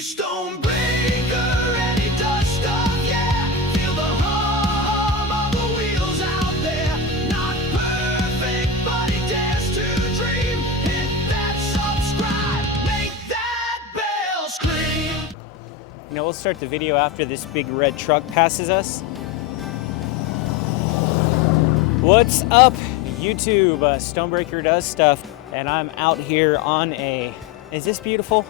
He's Stonebraker and he does stuff, yeah. Feel the hum of the wheels out there. Not perfect, but he dares to dream. Hit that subscribe, make that bell scream. You know, we'll start the video after this big red truck passes us. What's up, YouTube? Stonebraker does stuff, and I'm out here on a, is this beautiful?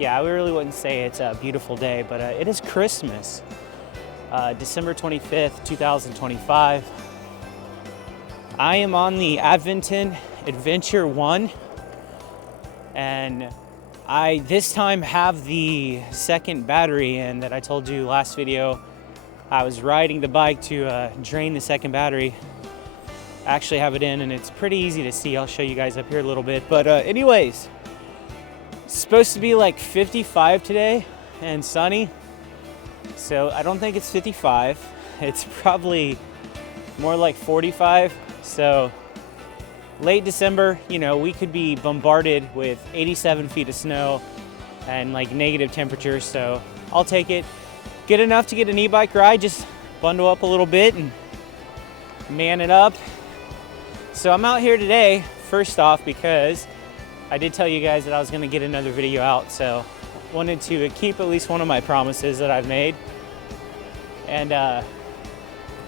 Yeah, I really wouldn't say it's a beautiful day, but it is Christmas. December 25th, 2025. I am on the Adventon Adventure 1, and I this time have the second battery in that I told you last video. I was riding the bike to drain the second battery. I actually have it in, and it's pretty easy to see. I'll show you guys up here a little bit. But anyways, it's supposed to be like 55 today and sunny. So I don't think it's 55. It's probably more like 45. So late December, you know, we could be bombarded with 87 feet of snow and like negative temperatures. So I'll take it. Get enough to get an e-bike ride, just bundle up a little bit and man it up. So I'm out here today, first off, because I did tell you guys that I was gonna get another video out, so wanted to keep at least one of my promises that I've made. And I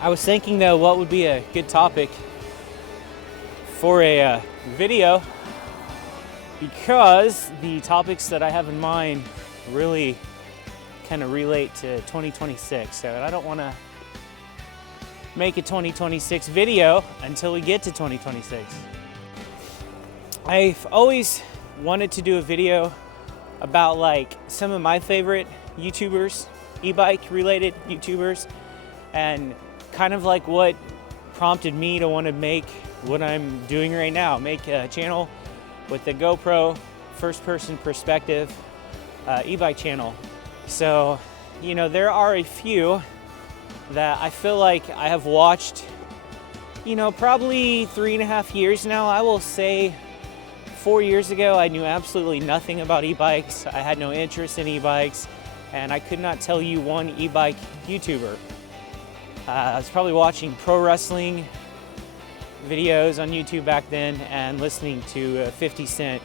was thinking though, what would be a good topic for a video, because the topics that I have in mind really kind of relate to 2026, so I don't want to make a 2026 video until we get to 2026. I've always wanted to do a video about like some of my favorite YouTubers, e-bike related YouTubers, and kind of like what prompted me to want to make what I'm doing right now, make a channel with the GoPro first person perspective e-bike channel. So, you know, there are a few that I feel like I have watched, you know, probably 3.5 years now. I will say 4 years ago, I knew absolutely nothing about e-bikes. I had no interest in e-bikes, and I could not tell you one e-bike YouTuber. I was probably watching pro wrestling videos on YouTube back then and listening to 50 Cent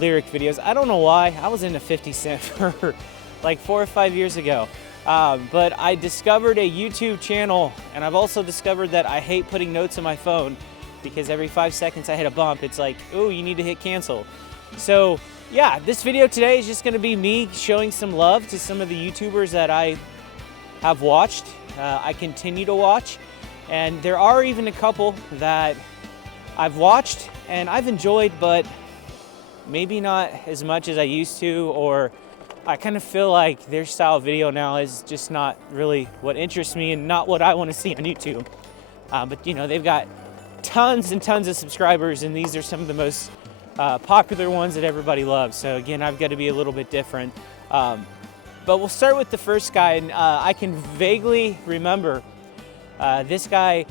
lyric videos. I don't know why. I was into 50 Cent for like 4 or 5 years ago. But I discovered a YouTube channel, and I've also discovered that I hate putting notes on my phone because every 5 seconds I hit a bump, it's like, oh, you need to hit cancel. So yeah, this video today is just gonna be me showing some love to some of the YouTubers that I have watched, I continue to watch, and there are even a couple that I've watched and I've enjoyed, but maybe not as much as I used to, or I kind of feel like their style of video now is just not really what interests me and not what I want to see on YouTube. But you know, they've got tons and tons of subscribers, and these are some of the most popular ones that everybody loves. So again, I've got to be a little bit different. But we'll start with the first guy, and I can vaguely remember this guy,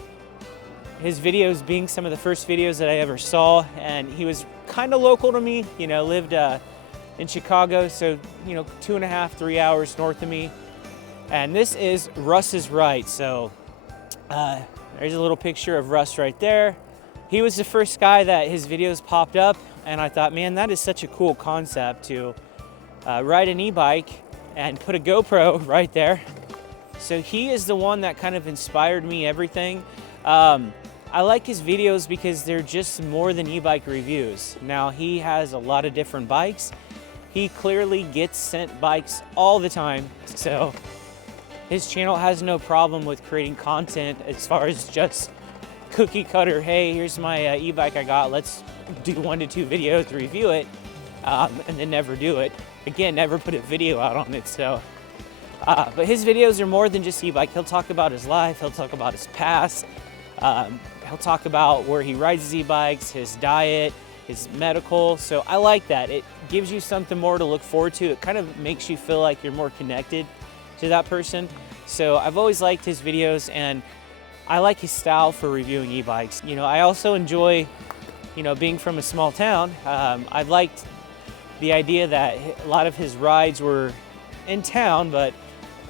his videos being some of the first videos that I ever saw, and he was kind of local to me, you know, lived in Chicago, so, you know, 2.5, 3 hours north of me. And this is Russ Is Right. So there's a little picture of Russ right there. He was the first guy that his videos popped up, and I thought, man, that is such a cool concept to ride an e-bike and put a GoPro right there. So he is the one that kind of inspired me everything. I like his videos because they're just more than e-bike reviews. Now, he has a lot of different bikes. He clearly gets sent bikes all the time, so his channel has no problem with creating content as far as just cookie cutter, hey, here's my e-bike I got, let's do 1 to 2 videos to review it, and then never do it. Again, never put a video out on it. So, but his videos are more than just e-bike. He'll talk about his life, he'll talk about his past, he'll talk about where he rides his e-bikes, his diet, his medical. So I like that. It gives you something more to look forward to. It kind of makes you feel like you're more connected to that person. So I've always liked his videos, and I like his style for reviewing e-bikes. You know, I also enjoy, you know, being from a small town. I've liked the idea that a lot of his rides were in town, but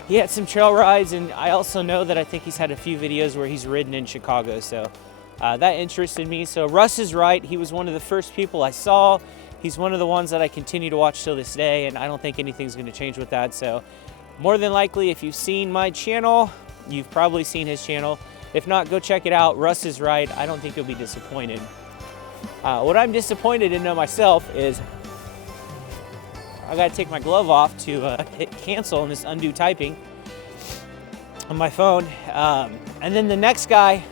he had some trail rides, and I also know that I think he's had a few videos where he's ridden in Chicago, so that interested me. So Russ Is Right, he was one of the first people I saw. He's one of the ones that I continue to watch till this day, and I don't think anything's gonna change with that. So more than likely, if you've seen my channel, you've probably seen his channel. If not, go check it out. Russ Is Right. I don't think you'll be disappointed. What I'm disappointed in myself is I gotta take my glove off to hit cancel and just undo typing on my phone. And then the next guy,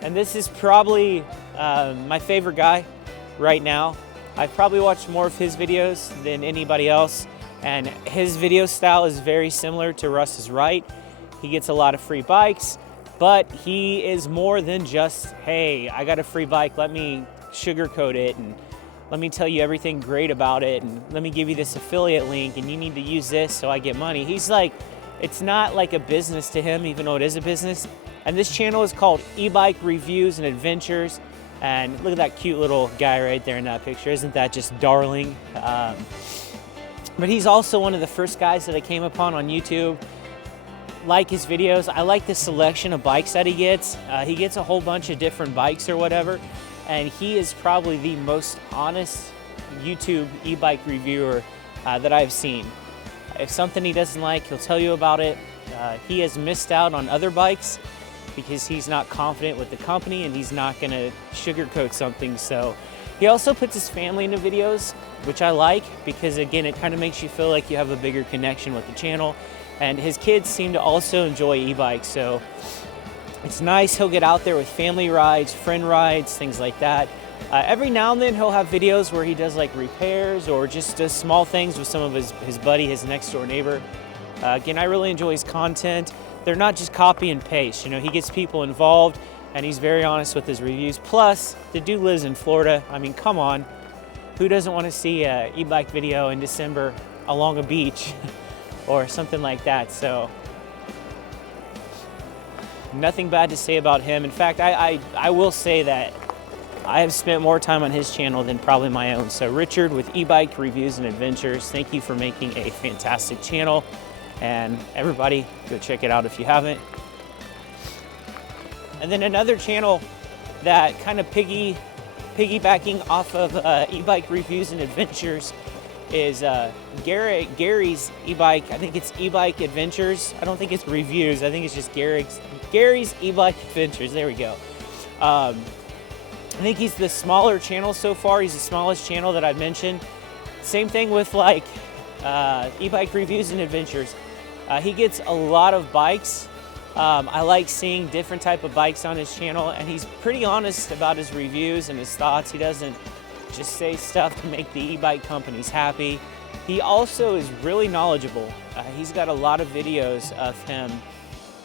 and this is probably my favorite guy right now. I've probably watched more of his videos than anybody else, and his video style is very similar to Russ Is Right. He gets a lot of free bikes, but he is more than just, hey, I got a free bike, let me sugarcoat it, and let me tell you everything great about it, and let me give you this affiliate link, and you need to use this so I get money. He's like, it's not like a business to him, even though it is a business. And this channel is called Ebike Reviews and Adventures. And look at that cute little guy right there in that picture. Isn't that just darling? But he's also one of the first guys that I came upon on YouTube. Like his videos. I like the selection of bikes that he gets. He gets a whole bunch of different bikes or whatever. And he is probably the most honest YouTube e-bike reviewer that I've seen. If something he doesn't like, he'll tell you about it. He has missed out on other bikes because he's not confident with the company and he's not gonna sugarcoat something. So he also puts his family into videos, which I like because again, it kind of makes you feel like you have a bigger connection with the channel. And his kids seem to also enjoy e-bikes, so it's nice. He'll get out there with family rides, friend rides, things like that. Every now and then he'll have videos where he does like repairs or just does small things with some of his buddy, his next door neighbor. Again, I really enjoy his content. They're not just copy and paste, you know, he gets people involved and he's very honest with his reviews. Plus, the dude lives in Florida. I mean, come on. Who doesn't want to see an e-bike video in December along a beach or something like that? So nothing bad to say about him. In fact, I will say that I have spent more time on his channel than probably my own. So Richard with Ebike Reviews and Adventures, thank you for making a fantastic channel. And everybody, go check it out if you haven't. And then another channel that kind of piggybacking off of Ebike Reviews and Adventures is Gary's e-bike. I think it's Ebike Adventures. I don't think it's reviews. I think it's just Gary's Ebike Adventures. There we go. I think he's the smaller channel so far. He's the smallest channel that I've mentioned. Same thing with like Ebike Reviews and Adventures. He gets a lot of bikes. I like seeing different type of bikes on his channel, and he's pretty honest about his reviews and his thoughts. He doesn't just say stuff to make the e-bike companies happy. He also is really knowledgeable. He's got a lot of videos of him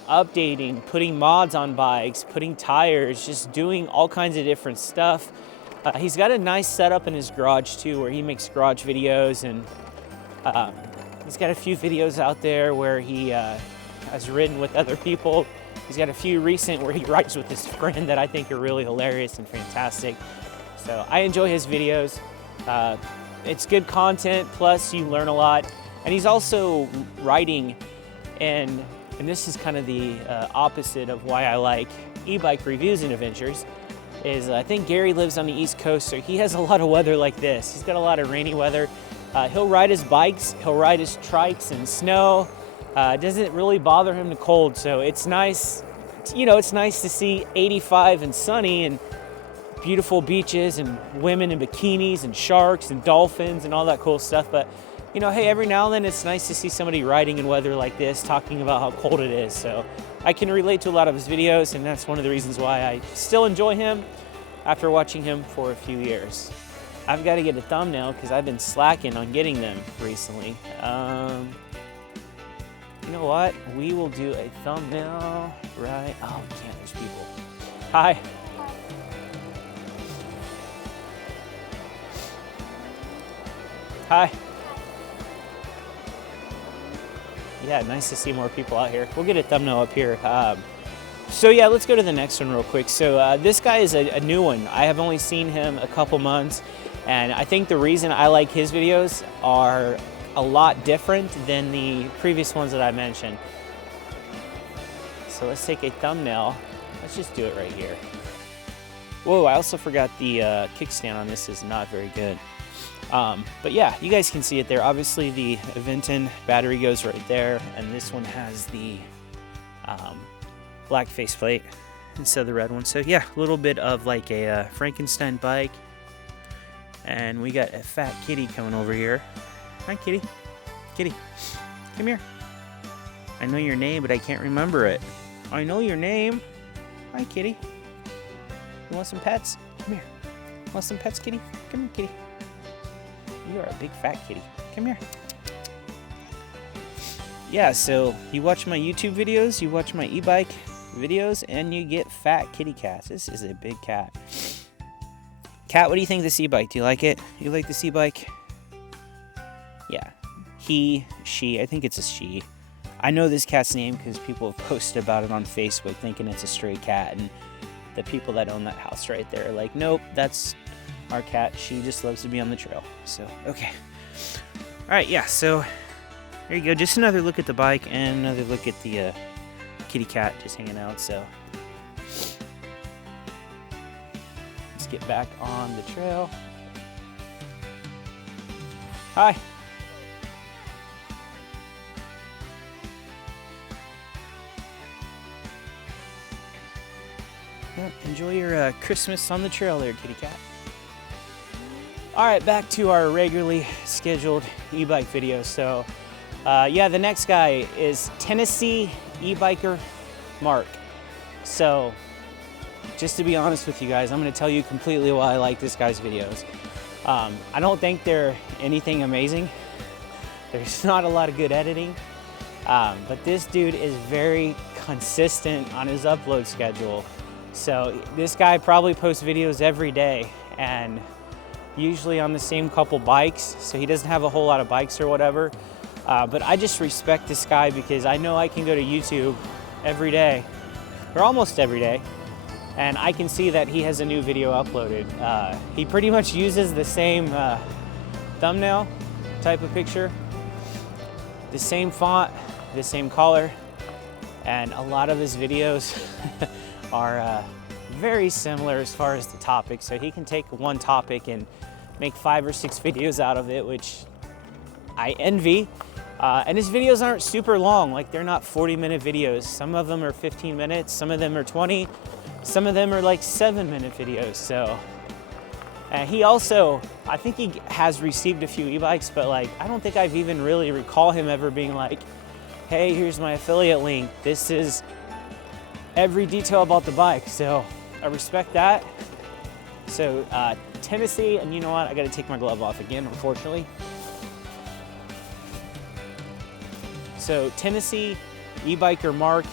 updating, putting mods on bikes, putting tires, just doing all kinds of different stuff. He's got a nice setup in his garage too, where he makes garage videos, and he's got a few videos out there where he has ridden with other people. He's got a few recent where he rides with his friend that I think are really hilarious and fantastic. So I enjoy his videos. It's good content, plus you learn a lot. And he's also writing, and this is kind of the opposite of why I like Ebike Reviews and Adventures, is I think Gary lives on the East Coast, so he has a lot of weather like this. He's got a lot of rainy weather. He'll ride his bikes, he'll ride his trikes in snow. It doesn't really bother him the cold, so it's nice. You know, it's nice to see 85 and sunny and beautiful beaches and women in bikinis and sharks and dolphins and all that cool stuff. But you know, hey, every now and then it's nice to see somebody riding in weather like this, talking about how cold it is. So I can relate to a lot of his videos, and that's one of the reasons why I still enjoy him after watching him for a few years. I've got to get a thumbnail because I've been slacking on getting them recently. You know what? We will do a thumbnail right. Oh, can't. There's people. Hi. Hi. Yeah, nice to see more people out here. We'll get a thumbnail up here. So yeah, let's go to the next one real quick. So this guy is a new one. I have only seen him a couple months. And I think the reason I like his videos are a lot different than the previous ones that I mentioned. So let's take a thumbnail. Let's just do it right here. Whoa, I also forgot the kickstand on this is not very good. But yeah, you guys can see it there. Obviously the Aventon battery goes right there, and this one has the black faceplate instead of the red one. So yeah, a little bit of like a Frankenstein bike. And we got a fat kitty coming over here. Hi, kitty. Kitty, come here. I know your name, but I can't remember it. I know your name. Hi, kitty. You want some pets? Come here. Want some pets, kitty? Come here, kitty. You are a big fat kitty. Come here. Yeah, so you watch my YouTube videos, you watch my e-bike videos, and you get fat kitty cats. This is a big cat. Cat, what do you think of this e-bike? Do you like it? You like this e-bike? Yeah. He, she, I think it's a she. I know this cat's name because people have posted about it on Facebook thinking it's a stray cat, and the people that own that house right there are like, nope, that's our cat. She just loves to be on the trail. So, okay. All right, yeah, so there you go. Just another look at the bike and another look at the kitty cat just hanging out. So let's get back on the trail. Hi. Yep, enjoy your Christmas on the trail there, kitty cat. All right, back to our regularly scheduled e-bike video. So, yeah, the next guy is Tennessee e-biker Mark. So, just to be honest with you guys, I'm going to tell you completely why I like this guy's videos. I don't think they're anything amazing. There's not a lot of good editing, but this dude is very consistent on his upload schedule. So this guy probably posts videos every day, and usually on the same couple bikes, so he doesn't have a whole lot of bikes or whatever. But I just respect this guy because I know I can go to YouTube every day, or almost every day, and I can see that he has a new video uploaded. He pretty much uses the same thumbnail type of picture, the same font, the same color, and a lot of his videos are very similar as far as the topic. So he can take one topic and make 5 or 6 videos out of it, which I envy. And his videos aren't super long, like they're not 40-minute videos. Some of them are 15 minutes, some of them are 20, some of them are like 7-minute videos. So, and he also, I think he has received a few e-bikes, but like, I don't think I've even really recall him ever being like, hey, here's my affiliate link. This is every detail about the bike. So I respect that. So Tennessee, and you know what? I got to take my glove off again, unfortunately. So Tennessee e-biker Mark,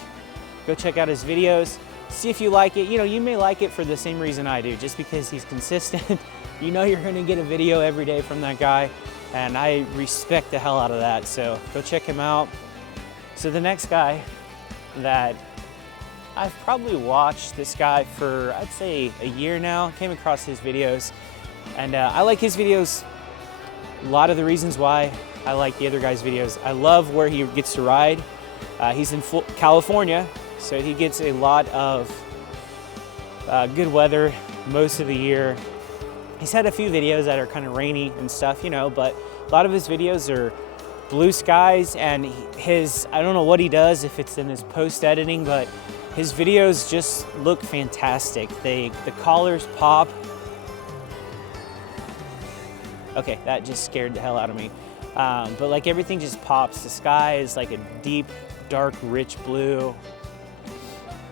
go check out his videos. See if you like it. You know, you may like it for the same reason I do, just because he's consistent. You know you're going to get a video every day from that guy, and I respect the hell out of that. So go check him out. So the next guy that I've probably watched this guy for, I'd say, a year now. Came across his videos, and I like his videos. A lot of the reasons why I like the other guy's videos. I love where he gets to ride. He's in California, so he gets a lot of good weather most of the year. He's had a few videos that are kind of rainy and stuff, you know, but a lot of his videos are blue skies, and his, I don't know what he does, if it's in his post-editing, but his videos just look fantastic. The collars pop. Okay, that just scared the hell out of me. But like everything just pops. The sky is like a deep, dark, rich blue.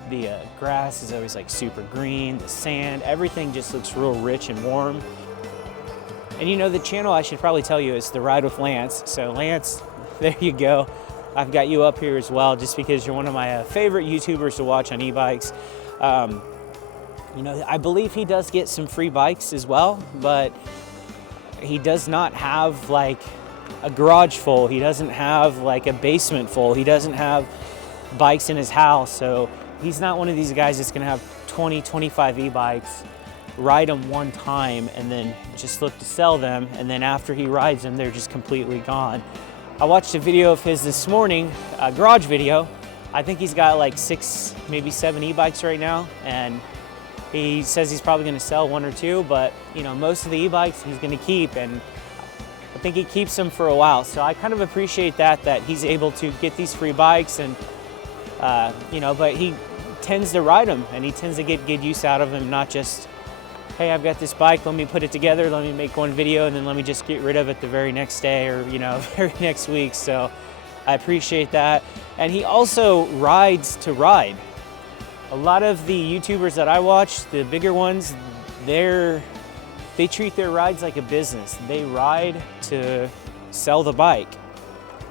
The grass is always like super green. The sand, everything just looks real rich and warm. And you know, the channel, I should probably tell you, is The Ride with Lance. So Lance, there you go. I've got you up here as well, just because you're one of my favorite YouTubers to watch on e-bikes. You know, I believe he does get some free bikes as well, but he does not have like a garage full. He doesn't have like a basement full. He doesn't have bikes in his house. So he's not one of these guys that's gonna have 20, 25 e-bikes ride them one time and then just look to sell them, and then after he rides them, they're just completely gone. I watched a video of his this morning, a garage video. I think he's got like 6, maybe 7 e-bikes right now, and he says he's probably gonna sell 1 or 2, but you know, most of the e-bikes he's gonna keep, and I think he keeps them for a while. So I kind of appreciate that he's able to get these free bikes, and you know, but he tends to ride them, and he tends to get good use out of them, not just, hey, I've got this bike, let me put it together, let me make one video, and then let me just get rid of it the very next day, or you know, very next week. So I appreciate that. And he also rides to ride. A lot of the YouTubers that I watch, the bigger ones, they treat their rides like a business. They ride to sell the bike.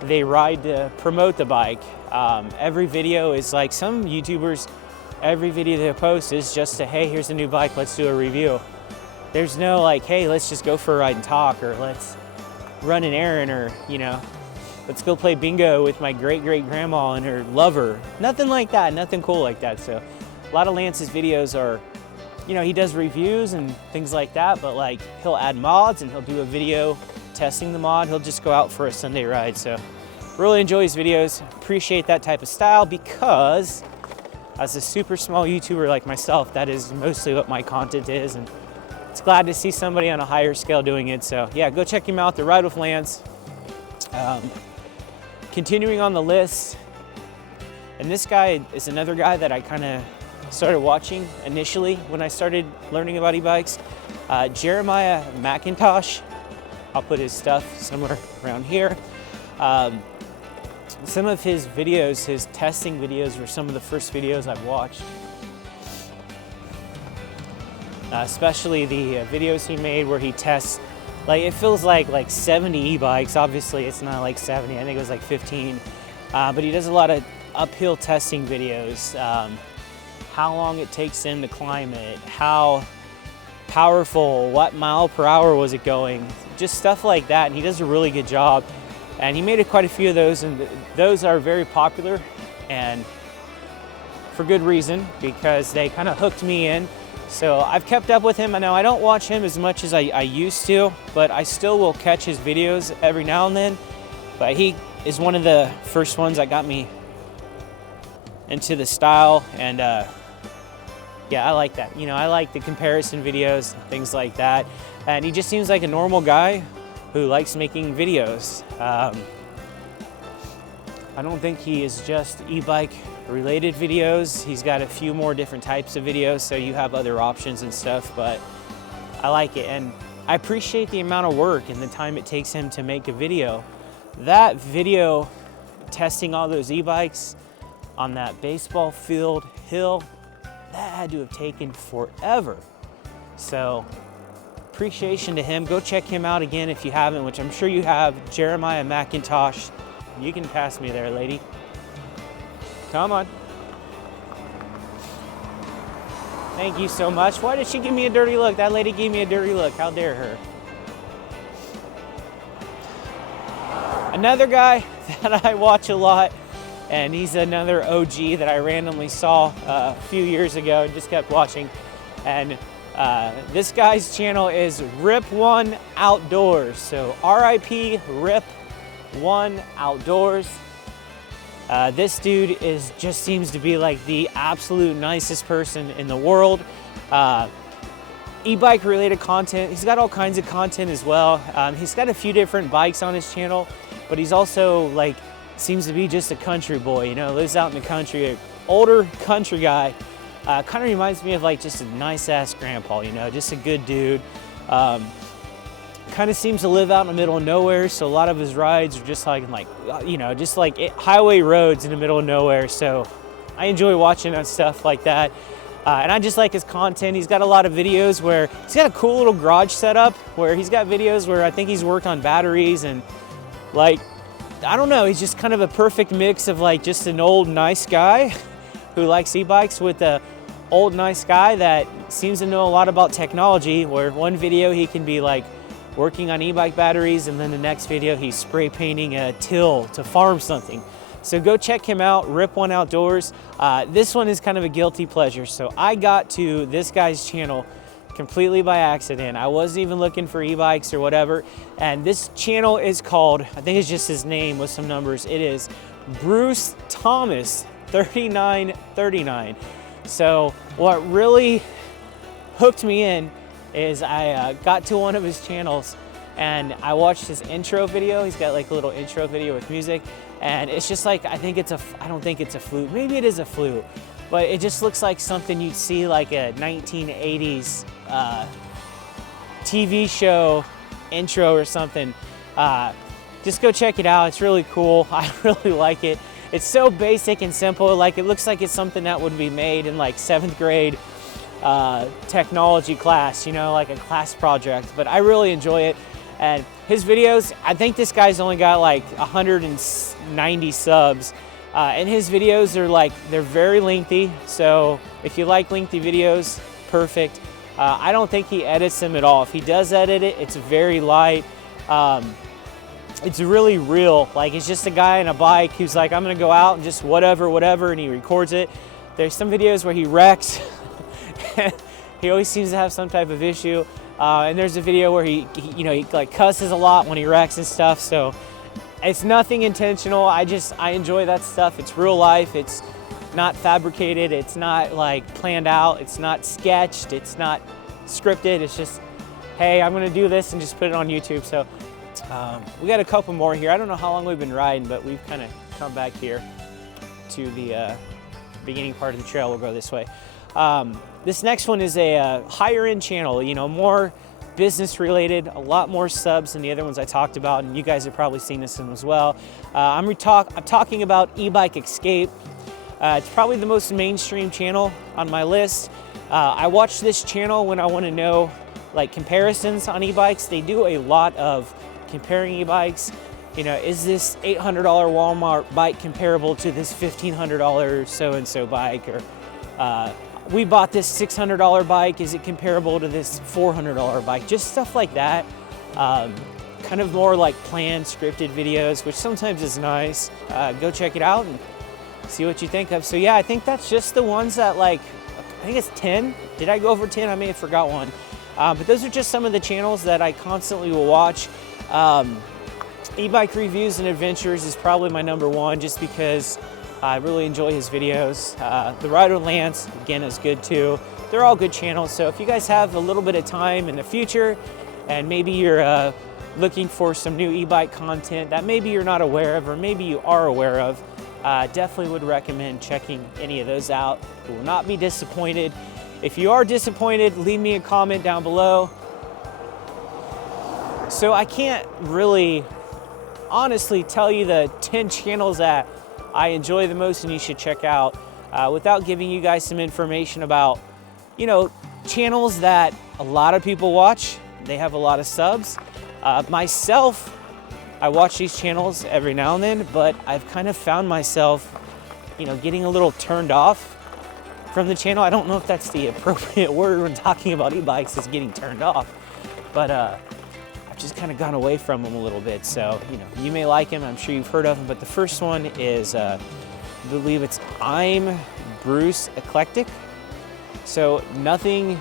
They ride to promote the bike. Every video is like, some YouTubers, every video they post is just a, hey, here's a new bike, let's do a review. There's no like, hey, let's just go for a ride and talk, or let's run an errand, or you know, let's go play bingo with my great-great-grandma and her lover. Nothing like that, nothing cool like that. So a lot of Lance's videos are, you know, he does reviews and things like that, but like he'll add mods and he'll do a video testing the mod. He'll just go out for a Sunday ride. So really enjoy his videos. Appreciate that type of style, because as a super small YouTuber like myself, that is mostly what my content is, and it's glad to see somebody on a higher scale doing it. So yeah, go check him out, The Ride with Lance. Continuing on the list, and this guy is another guy that I kind of started watching initially when I started learning about e-bikes. Jeremiah Mcintosh. I'll put his stuff somewhere around here. Some of his videos, his testing videos, were some of the first videos I've watched. Especially the videos he made where he tests, like it feels like 70 e-bikes. Obviously it's not like 70, I think it was like 15. But he does a lot of uphill testing videos. How long it takes him to climb it, how powerful, what mile per hour was it going, just stuff like that. And he does a really good job. And he made quite a few of those, and those are very popular, and for good reason, because they kind of hooked me in. So I've kept up with him. I know I don't watch him as much as I used to, but I still will catch his videos every now and then. But he is one of the first ones that got me into the style, and yeah, I like that. You know, I like the comparison videos, things like that. And he just seems like a normal guy who likes making videos. I don't think he is just e-bike related videos. He's got a few more different types of videos, so you have other options and stuff, but I like it. And I appreciate the amount of work and the time it takes him to make a video. That video testing all those e-bikes on that baseball field hill, that had to have taken forever. So appreciation to him. Go check him out again if you haven't, which I'm sure you have. Jeremiah Mcintosh. You can pass me there, lady. Come on. Thank you so much. Why did she give me a dirty look? That lady gave me a dirty look. How dare her? Another guy that I watch a lot, and he's another OG that I randomly saw a few years ago and just kept watching. And this guy's channel is Rip1 Outdoors. So RIP Rip1 Outdoors. This dude just seems to be like the absolute nicest person in the world. E-bike related content. He's got all kinds of content as well. He's got a few different bikes on his channel, but he's also like, seems to be just a country boy, you know, lives out in the country, an older country guy. Kind of reminds me of like just a nice ass grandpa, you know, just a good dude. Kind of seems to live out in the middle of nowhere, so a lot of his rides are just like you know, just like highway roads in the middle of nowhere. So I enjoy watching that stuff like that. And I just like his content. He's got a lot of videos where he's got a cool little garage setup where he's got videos where I think he's worked on batteries, and like, I don't know, he's just kind of a perfect mix of like just an old nice guy who likes e-bikes with a old nice guy that seems to know a lot about technology, where one video he can be like working on e-bike batteries, and then the next video he's spray painting a till to farm something. So go check him out, Rip1 Outdoors. This one is kind of a guilty pleasure. So I got to this guy's channel completely by accident. I wasn't even looking for e-bikes or whatever. And this channel is called, I think it's just his name with some numbers. It is Bruce Thomas 3939. So what really hooked me in is I got to one of his channels and I watched his intro video. He's got like a little intro video with music, and it's just like, I don't think it's a flute. Maybe it is a flute, but it just looks like something you'd see like a 1980s TV show intro or something. Just go check it out. It's really cool. I really like it. It's so basic and simple. Like, it looks like it's something that would be made in like 7th grade technology class, you know, like a class project, but I really enjoy it. And his videos, I think this guy's only got like 190 subs, and his videos are like, they're very lengthy. So if you like lengthy videos, perfect. I don't think he edits them at all. If he does edit it, it's very light. It's really real. Like, it's just a guy on a bike who's like, I'm gonna go out and just whatever, and he records it. There's some videos where he wrecks. He always seems to have some type of issue. And there's a video where he like cusses a lot when he wrecks and stuff. So it's nothing intentional. I enjoy that stuff. It's real life. It's not fabricated. It's not like planned out. It's not sketched. It's not scripted. It's just, hey, I'm gonna do this and just put it on YouTube. So we got a couple more here. I don't know how long we've been riding, but we've kind of come back here to the beginning part of the trail. We'll go this way. This next one is a higher end channel, you know, more business related, a lot more subs than the other ones I talked about, and you guys have probably seen this one as well. I'm talking about Ebike Escape. It's probably the most mainstream channel on my list. I watch this channel when I want to know like comparisons on e-bikes. They do a lot of comparing e-bikes. You know, is this $800 Walmart bike comparable to this $1,500 so-and-so bike? Or we bought this $600 bike, is it comparable to this $400 bike? Just stuff like that. Kind of more like planned, scripted videos, which sometimes is nice. Go check it out and see what you think of. So yeah, I think that's just the ones that, like, I think it's 10. Did I go over 10? I may have forgot one. But those are just some of the channels that I constantly will watch. E-bike reviews and adventures is probably my #1, just because I really enjoy his videos. The Rider Lance, again, is good too. They're all good channels. So if you guys have a little bit of time in the future and maybe you're looking for some new e-bike content that maybe you're not aware of, or maybe you are aware of, definitely would recommend checking any of those out. You will not be disappointed. If you are disappointed, leave me a comment down below. So I can't really honestly tell you the 10 channels that I enjoy the most and you should check out without giving you guys some information about, you know, channels that a lot of people watch. They have a lot of subs. Myself, I watch these channels every now and then, but I've kind of found myself, you know, getting a little turned off from the channel. I don't know if that's the appropriate word when talking about e-bikes, is getting turned off, but I've just kind of gone away from them a little bit. So, you know, you may like him, I'm sure you've heard of him, but the first one is, I believe it's IMBRUCEELECTIC. So nothing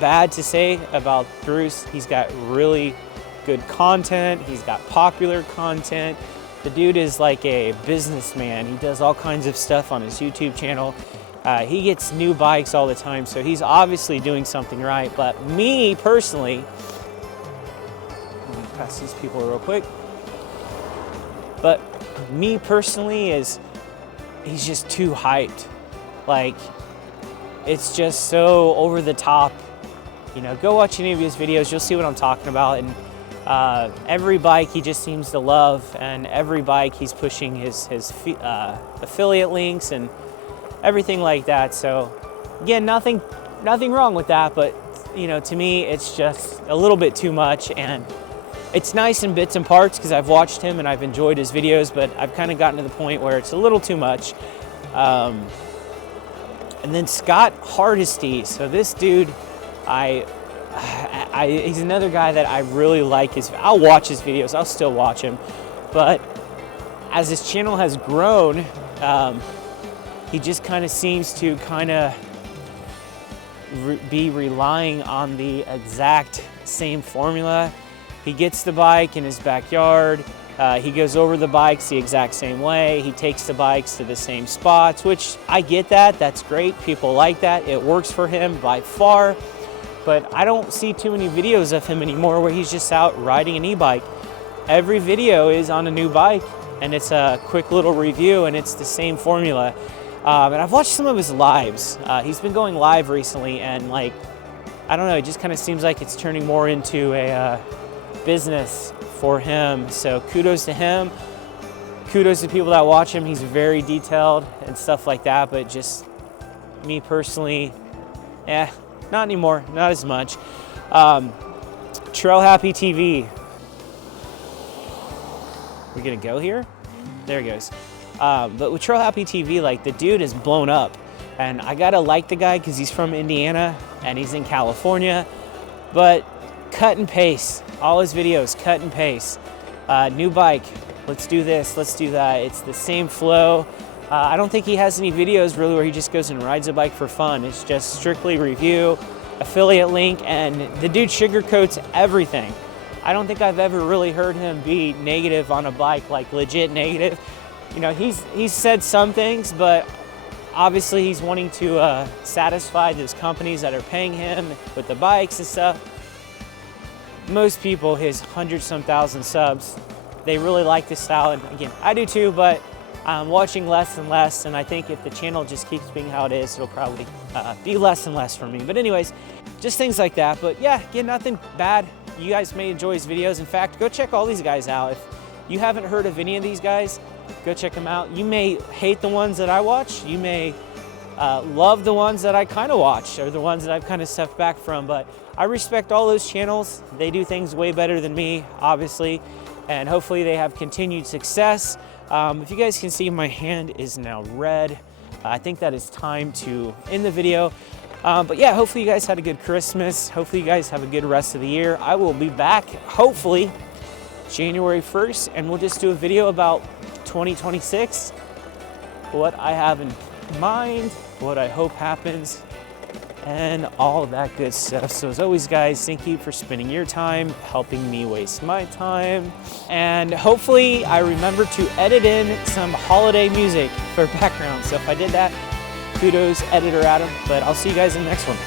bad to say about Bruce. He's got really good content. He's got popular content. The dude is like a businessman. He does all kinds of stuff on his YouTube channel. He gets new bikes all the time, so he's obviously doing something right. But me personally, let me pass these people real quick. But me personally he's just too hyped. Like, it's just so over the top. You know, go watch any of his videos, you'll see what I'm talking about. And every bike he just seems to love, and every bike he's pushing his affiliate links and everything like that. So again, nothing wrong with that, but you know, to me it's just a little bit too much. And it's nice in bits and parts because I've watched him and I've enjoyed his videos, but I've kind of gotten to the point where it's a little too much. And then Scott Hardesty. So this dude, he's another guy that I really like. I'll watch his videos, I'll still watch him, but as his channel has grown, he just kind of seems to be relying on the exact same formula. He gets the bike in his backyard. He goes over the bikes the exact same way. He takes the bikes to the same spots, which I get that. That's great. People like that. It works for him by far. But I don't see too many videos of him anymore where he's just out riding an e-bike. Every video is on a new bike, and it's a quick little review, and it's the same formula. And I've watched some of his lives. He's been going live recently, and like, I don't know, it just kind of seems like it's turning more into a business for him. So kudos to him. Kudos to people that watch him. He's very detailed and stuff like that, but just me personally, not anymore, not as much. TRAILHAPPYTV. We're gonna go here? There he goes. But with TRAILHAPPYTV, like, the dude is blown up. And I gotta like the guy because he's from Indiana and he's in California. But cut and paste. All his videos, cut and paste. New bike, let's do this, let's do that. It's the same flow. I don't think he has any videos really where he just goes and rides a bike for fun. It's just strictly review, affiliate link, and the dude sugarcoats everything. I don't think I've ever really heard him be negative on a bike, like legit negative. You know, he's said some things, but obviously he's wanting to satisfy those companies that are paying him with the bikes and stuff. Most people, his 100-some thousand subs, they really like this style, and again, I do too, but I'm watching less and less, and I think if the channel just keeps being how it is, it'll probably be less and less for me. But anyways, just things like that. But yeah, again, nothing bad. You guys may enjoy his videos. In fact, go check all these guys out. If you haven't heard of any of these guys, go check them out. You may hate the ones that I watch. You may love the ones that I kind of watch, or the ones that I've kind of stepped back from, but I respect all those channels. They do things way better than me, obviously, and hopefully they have continued success. If you guys can see, my hand is now red. I think that is time to end the video. But yeah, hopefully you guys had a good Christmas. Hopefully you guys have a good rest of the year. I will be back, hopefully, January 1st, and we'll just do a video about 2026, what I have in mind, what I hope happens, and all that good stuff. So as always, guys, thank you for spending your time helping me waste my time, and hopefully I remember to edit in some holiday music for background. So if I did that, kudos editor Adam, but I'll see you guys in the next one.